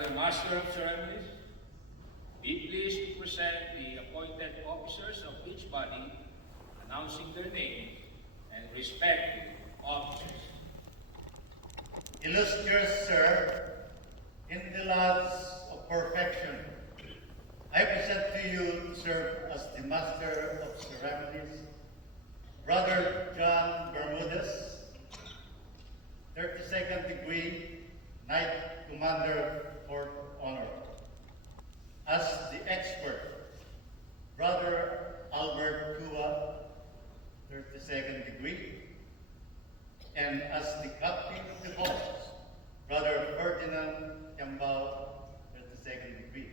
Brother Master of Ceremonies, be pleased to present the appointed officers of each body, announcing their names and respective officers. Illustrious Sir, in the laws of perfection, I present to you to serve as the Master of Ceremonies, Brother John Bermudez, 32nd degree, Knight Commander, Fourth Honor. As the expert, Brother Albert Cua, 32nd degree, and as the captain of the hosts, Brother Ferdinand Cambao, 32nd degree.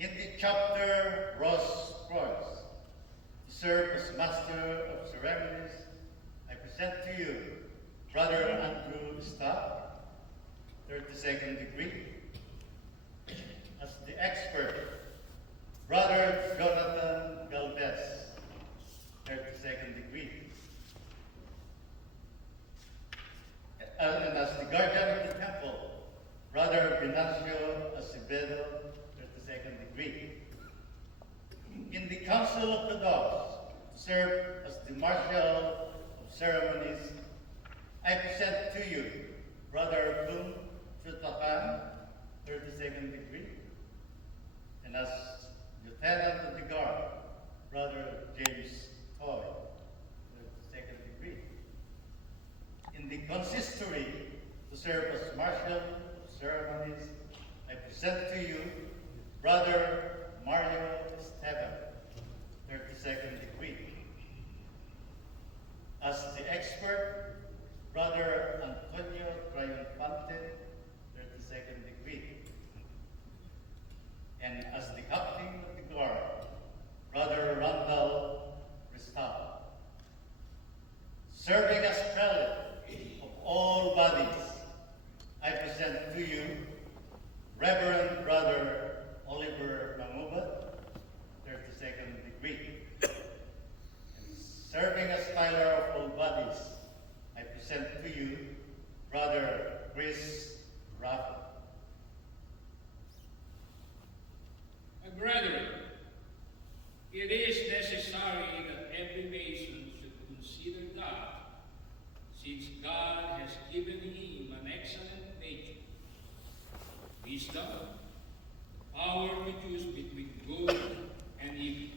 In the chapter Ross Croix, to serve as Master of Ceremonies, I present to you Brother Andrew Stock, 32nd degree. As the expert, Brother Jonathan Galvez, 32nd degree. And as the guardian of the temple, Brother Venancio Acevedo, 32nd degree. In the Council of the Dogs, to serve as the Marshal of Ceremonies, I present to you Brother Plum Chutakan, 32nd degree, and as Lieutenant of the Guard, Brother James Toy, 32nd degree. In the Consistory, to serve as Marshal of Ceremonies, I present to you Brother Mario Esteban, 32nd degree. As the expert, Brother Antonio Triunfante, 32nd degree. And as the captain of the guard, Brother Randall Ristal. Serving as prelate of all bodies, I present to you Reverend Brother Oliver Mangubat, 32nd degree. And serving as Tyler of all bodies, I present to you Brother Chris Rafa. Brethren, it is necessary that every nation should consider God, since God has given him an excellent nature, wisdom, power to choose between good and evil,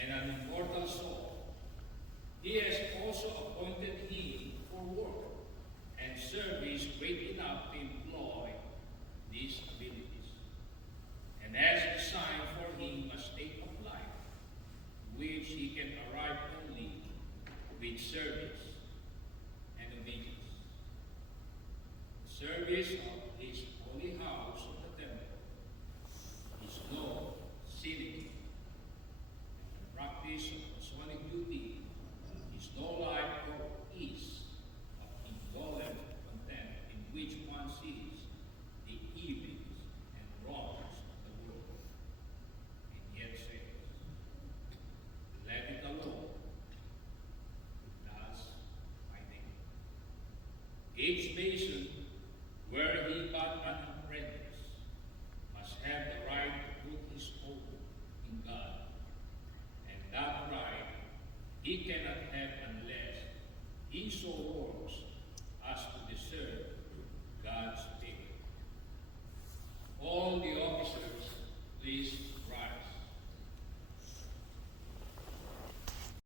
and an immortal soul. He has also appointed him for work and service great enough to employ these abilities, and has designed for him a state of life which he can arrive only with service and obedience. The service of his holy house of the temple is no sinning, and the practice of Masonic duty is no life or ease of indolent contempt in which one sees the evils and wrongs of the world, and yet says, let it alone, thus my name. Each mason, were he but an